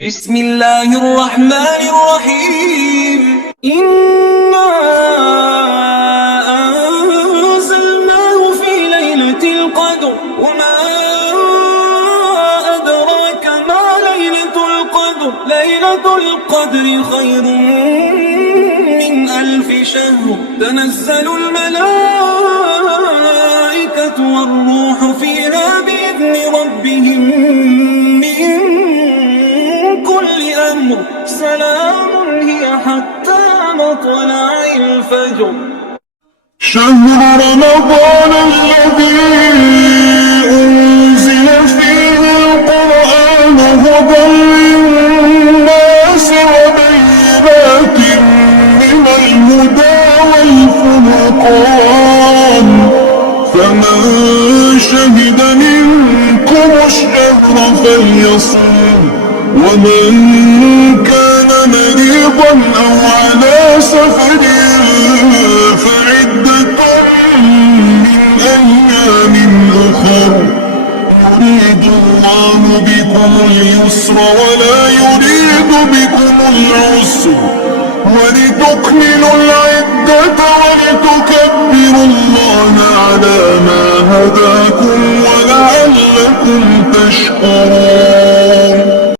بسم الله الرحمن الرحيم إنا أنزلناه في ليلة القدر وما أدراك ما ليلة القدر ليلة القدر خير من 1000 شهر تنزل الملائكة والروح فيها بإذن ربهم سلام هي حتى مطلع الفجر. شهر رمضان الذي أنزل فيه القرآن هدى للناس وبينات من الهدى والفرقان فمن شهد منكم الشهر فليصم ومن كان مريضا أو على سفر فعدة من أيام أخر يريد الله بكم اليسر ولا يريد بكم العسر ولتكملوا العدة ولتكبروا الله على ما هداكم ولعلكم تشكرون.